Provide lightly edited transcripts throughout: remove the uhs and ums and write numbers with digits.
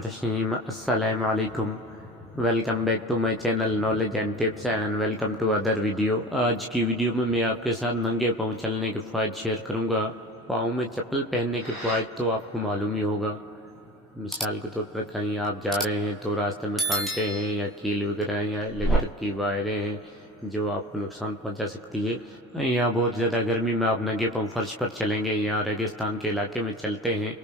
Bismillahirrahmanirrahim. Assalamu alaikum. Welcome back to my channel knowledge and tips and welcome to other video. आज की video में मैं आपके साथ नंगे पाँव चलने के फ़ायदे शेयर करूंगा। पाँव में चप्पल पहनने के फ़ायदे तो आपको मालूम ही होगा। मिसाल के तौर पर कहीं आप जा रहे हैं तो रास्ते में कांटे हैं या कील वगैरह हैं या इलेक्ट्रिक की वायरें हैं जो आपको नुकसान पहुंचा सकती है। यहाँ बहुत ज़्यादा गर्मी में आप नंगे पाँव फर्श पर चलेंगे या रेगिस्तान के इलाके में चलते हैं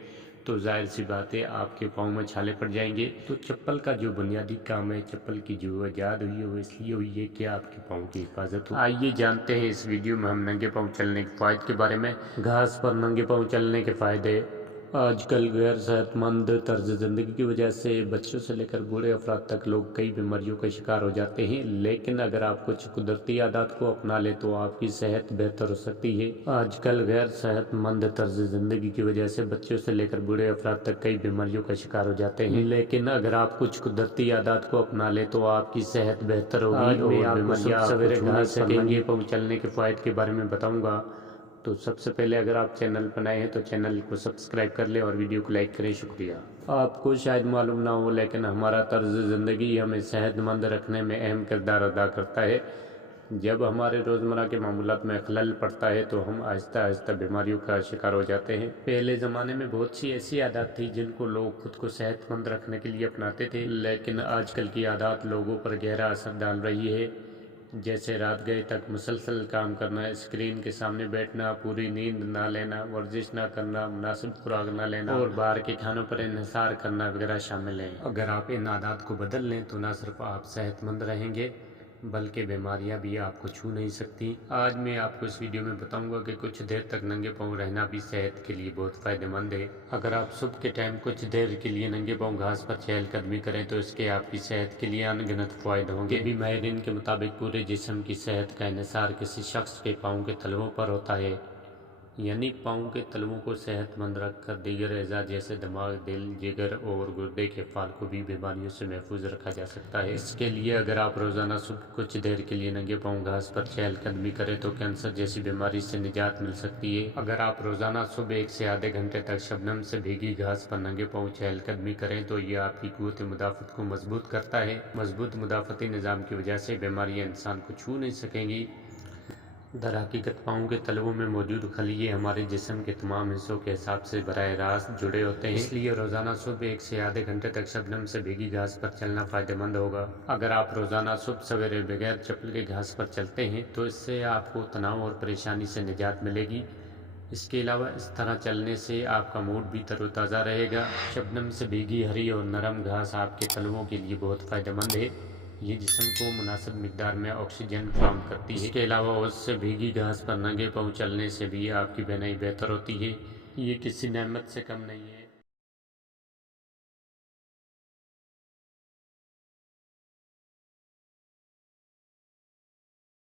तो जाहिर सी बात है आपके पाँव में छाले पड़ जाएंगे। तो चप्पल का जो बुनियादी काम है, चप्पल की जो वजाद हुई है वो इसलिए हुई है कि आपके पाँव की हिफाजत हो। आइए जानते हैं इस वीडियो में हम नंगे पाँव चलने के फ़ायदे के बारे में। घास पर नंगे पाँव चलने के फ़ायदे। आजकल गैर सेहतमंद तर्ज ज़िंदगी की वजह से बच्चों से लेकर बूढ़े अफराद तक लोग कई बीमारियों का शिकार हो जाते हैं, लेकिन अगर आप कुछ कुदरती आदत को अपना ले तो आपकी सेहत बेहतर हो सकती है। आजकल गैर सेहतमंद तर्ज ज़िंदगी की वजह से बच्चों से लेकर बूढ़े अफराद तक कई बीमारियों का शिकार हो जाते हैं, लेकिन अगर आप कुछ कुदरती आदत को अपना ले तो आपकी सेहत बेहतर होगी और बीमारियां सवेरे घास पर नंगे पाँव चलने के फ़ायदे के बारे में बताऊँगा। तो सबसे पहले अगर आप चैनल पर नए हैं तो चैनल को सब्सक्राइब कर लें और वीडियो को लाइक करें। शुक्रिया। आपको शायद मालूम ना हो लेकिन हमारा तर्ज ज़िंदगी हमें सेहतमंद रखने में अहम किरदार अदा करता है। जब हमारे रोज़मर्रा के मामूलात में खलल पड़ता है तो हम आहिस्ता आहिस्ता बीमारियों का शिकार हो जाते हैं। पहले ज़माने में बहुत सी ऐसी आदत थी जिनको लोग खुद को सेहतमंद रखने के लिए अपनाते थे, लेकिन आजकल की आदत लोगों पर गहरा असर डाल रही है, जैसे रात गए तक मुसलसल काम करना, स्क्रीन के सामने बैठना, पूरी नींद ना लेना, वर्जिश ना करना, मुनासिब खुराक ना लेना और बाहर के खानों पर इन्हिसार करना वगैरह शामिल हैं। अगर आप इन आदत को बदल लें तो न सिर्फ आप सेहतमंद रहेंगे बल्कि बीमारियां भी आपको छू नहीं सकती। आज मैं आपको इस वीडियो में बताऊंगा कि कुछ देर तक नंगे पाँव रहना भी सेहत के लिए बहुत फ़ायदेमंद है। अगर आप सुबह के टाइम कुछ देर के लिए नंगे पाँव घास पर चहलकदमी करें तो इसके आपकी सेहत के लिए अनगिनत फ़ायदे होंगे। भी माहिरीन के मुताबिक पूरे जिस्म की सेहत का इन्हिसार किसी शख्स के पाँव के तलवों पर होता है, यानी पाँव के तलवों को सेहतमंद रखकर दीगर अज़ा जैसे दिमाग, दिल, जिगर और गुर्दे के फाल को भी बीमारियों से महफूज रखा जा सकता है। इसके लिए अगर आप रोज़ाना सुबह कुछ देर के लिए नंगे पाँव घास पर चहलकदमी करें तो कैंसर जैसी बीमारी से निजात मिल सकती है। अगर आप रोज़ाना सुबह 1 से आधे घंटे तक शबनम से भीगी घास पर नंगे पाँव चहलकदमी करें तो ये आपकी क़ुव्वत मुदाफ़त को मजबूत करता है। मजबूत मुदाफ़ती निज़ाम की वजह से बीमारियाँ इंसान को छू नहीं सकेंगी। दरहकीकत पाँव के तलवों में मौजूद खलिए हमारे जिस्म के तमाम हिस्सों के हिसाब से बराह रास्त जुड़े होते हैं, इसलिए रोज़ाना सुबह 1 से आधे घंटे तक शबनम से भीगी घास पर चलना फ़ायदेमंद होगा। अगर आप रोज़ाना सुबह सवेरे बगैर चप्पल के घास पर चलते हैं तो इससे आपको तनाव और परेशानी से निजात मिलेगी। इसके अलावा इस तरह चलने से आपका मूड भी तरोताज़ा रहेगा। शबनम से भीगी हरी और नरम घास आपके तलवों के लिए बहुत फ़ायदेमंद है। ये जिस्म को मुनासिब मिकदार में ऑक्सीजन फराहम करती है। इसके अलावा उससे भीगी घास पर नंगे पाँव चलने से भी आपकी बीनाई बेहतर होती है। ये किसी नेमत से कम नहीं है।